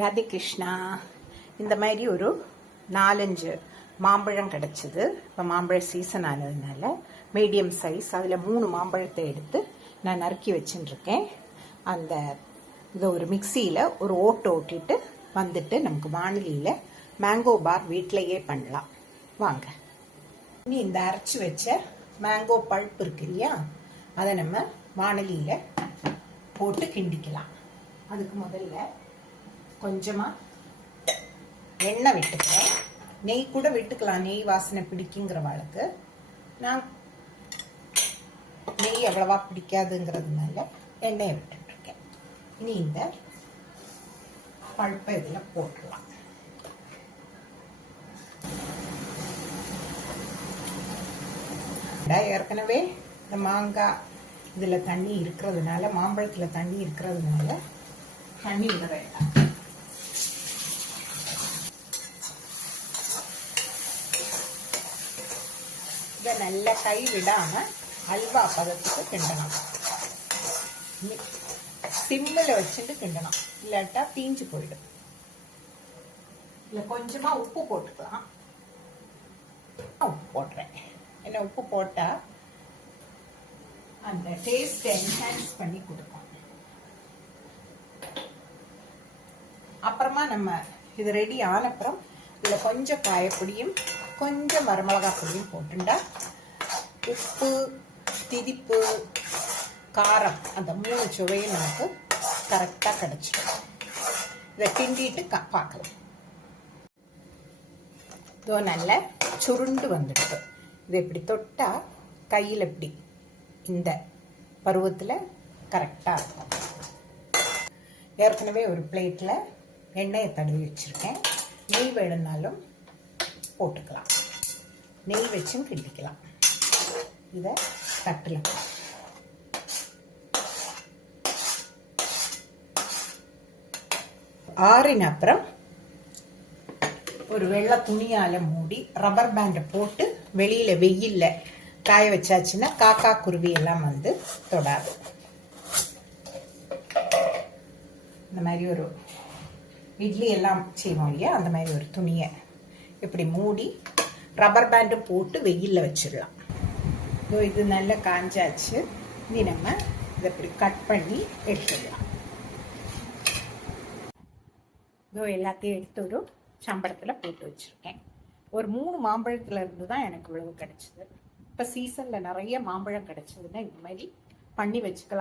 ராதே கிருஷ்ணா. இந்த மாதிரி ஒரு 4-5 மாம்பழம் கிடச்சிது. இப்போ மாம்பழ சீசன் ஆனதுனால மீடியம் சைஸ் அதில் 3 மாம்பழத்தை எடுத்து நான் நறுக்கி வச்சுட்டுருக்கேன். அந்த இதை ஒரு மிக்சியில் ஒரு ஓட்டிட்டு வந்துட்டு நமக்கு வானிலையில் மேங்கோ பார் வீட்டிலையே பண்ணலாம். வாங்க. இனி இந்த அரைச்சி வச்ச மேங்கோ பல்ப் இருக்கு இல்லையா, அதை நம்ம வானிலையில் போட்டு கிண்டிக்கலாம். அதுக்கு முதல்ல கொஞ்சமாக எண்ணெய் விட்டுக்கிறேன். நெய் கூட விட்டுக்கலாம், நெய் வாசனை பிடிக்குங்கிறவாளுக்கு. நான் நெய் எவ்வளவா பிடிக்காதுங்கிறதுனால எண்ணெயை விட்டுருக்கேன். இனி இந்த பல்ப்பை இதில் போட்டுடலாம். ஏற்கனவே இந்த மாங்காய் இதில் தண்ணி இருக்கிறதுனால, மாம்பழத்தில் தண்ணி இருக்கிறதுனால தண்ணி விட வேண்டாம். இதை நல்லா கை விடாம அல்வா பதத்துக்கு கிண்டணும். சிம்மில் வச்சுட்டு கிண்டணும், இல்லாட்டா தீஞ்சு போயிடும். இல்லை கொஞ்சமா உப்பு போட்டுக்கலாம். உப்பு போடுறேன். என்ன உப்பு போட்டா அந்த டேஸ்ட் என்ஹான்ஸ் பண்ணி கொடுக்கும். அப்புறமா நம்ம இது ரெடி ஆனப்புறம் இதில் கொஞ்சம் காயப்பொடியும் கொஞ்சம் வரமிளகா பொடியும் போட்டுண்டா உப்பு, திதிப்பு, காரம் அந்த 3 சுவையும் நமக்கு கரெக்டாக கிடைச்சிடும். இதை கிண்டிட்டு பார்க்கலாம். இதோ நல்ல சுருண்டு வந்துடுது. இதை இப்படி தொட்டால் கையில் இப்படி இந்த பருவத்தில் கரெக்டாக இருக்கும். ஏற்கனவே ஒரு பிளேட்டில் எண்ணெயை தடவி வச்சுருக்கேன். நெய் வேணும்னாலும் போட்டுக்கலாம், நெய் வச்சும் கிண்டிக்கலாம். இதை தட்டில் ஆறின அப்புறம் ஒரு வெள்ளை துணியால் மூடி ரப்பர் பேண்டை போட்டு வெளியில் வெயில்ல காய வச்சாச்சுன்னா காக்கா குருவி எல்லாம் வந்து தொடாது. இந்த மாதிரி ஒரு இட்லி எல்லாம் செய்வோம் இல்லையா, அந்த மாதிரி ஒரு துணியை இப்படி மூடி ரப்பர் பேண்டு போட்டு வெயில்ல வச்சிடலாம். இது நல்லா காஞ்சாச்சு. இனி நம்ம இதை இப்படி கட் பண்ணி எடுத்துடலாம். இதோ எல்லாத்தையும் எடுத்து ஒரு சம்பளத்தில் போட்டு வச்சுருக்கேன். ஒரு 3 மாம்பழத்துல இருந்து தான் எனக்கு இவ்வளவு கிடைச்சிது. இப்போ சீசனில் நிறைய மாம்பழம் கிடைச்சதுன்னா இந்த மாதிரி பண்ணி வச்சுக்கலாம்.